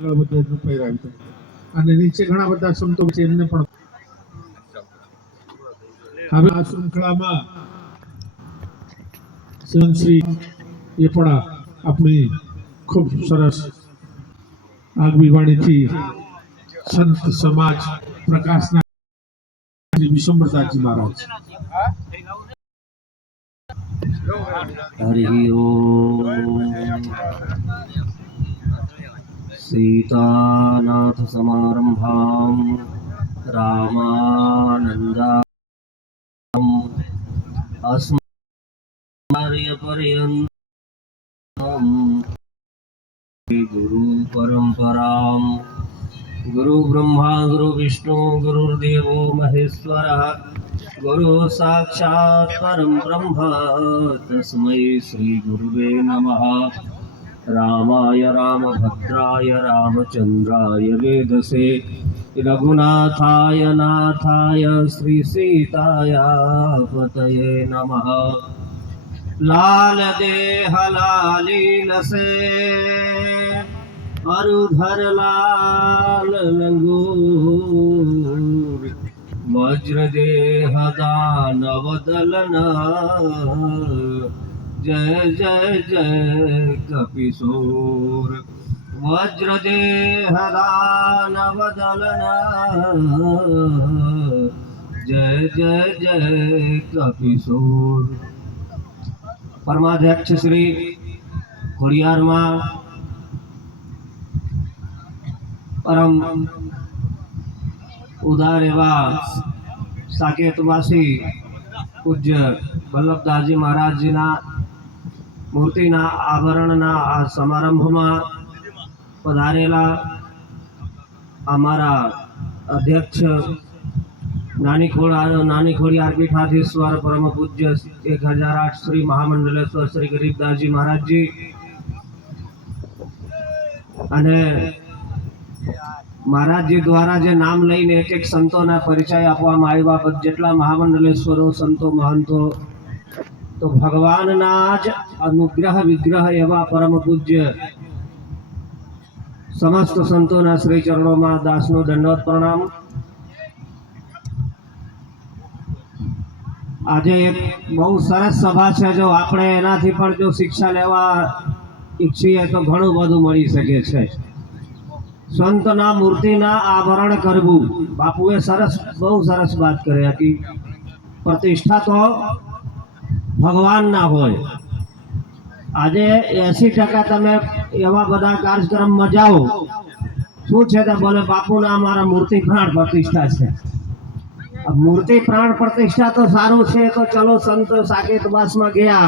અને નીચે ઘણા બધા સંતો છે એમને પણ હવે આ શૃંખલામાં શ્રી એ પણ આપણી ખૂબ સરસ આગવી વાણીથી સંત સમાજ પ્રકાશના વિશ્વમ્બરદાસજી મહારાજ हरि ओम सीतानाथ समारंभां रामानन्दाम् अस्मर्यपर्यन्तं गुरु परंपरां गुरु ब्रह्मा गुरु विष्णु गुरुर्देवो महेश्वरः गुरु साक्षात् परं ब्रह्म तस्मै श्री गुरुवे नमः। रामाय रामभद्राय रामचंद्राय वेदसे रघुनाथाय नाथाय श्री सीताय पतये नमः। लाल देह लालीलसे अरुधर लाल लंगूर वज्र देह दानव दलना जय जय जय कपिशोर वज्र देह दानव दलना जय जय जय कपिशोर। परमाध्यक्ष श्री खोड़ियार मां परम उदार एवा साकेतवासी पूज्य वल्लभदासजी महाराजजीना मूर्तिना आवरणना आ समारंभमां पधारेला अमारा अध्यक्ष नानी खोड़ियार पीठाधीश्वर परम पूज्य 1008 श्री महामंडलेश्वर श्री गरीबदासजी महाराज जी अने महाराज जी द्वारा जे नाम लईने एक एक संतोना परिचय आपवामां आव्या जेटला महामंडलेश्वरो संतो महंतो तो भगवानना ज अनुग्रह विग्रह एवा परम पूज्य समस्त संतोना श्री चरणों दासनो दंडवत प्रणाम। आज एक बहु सरस सभा है जो आपणे एनाथी पण जो शिक्षा लेवा इच्छीए तो घणुं बधुं मळी शके छे। संतना मूर्तिना आवरण करवू बापुए सरस बहु सरस बात करे हती। प्रतिष्ठा तो भगवान ना होय। आजे 80% तमे एवा बधा कार्यक्रम में जाओ शुं छे तो बोले बापूना अमारा मूर्ति प्राण प्रतिष्ठा छे। अब मूर्ति प्राण प्रतिष्ठा तो सारू छे तो चलो संत साकेतवास में गया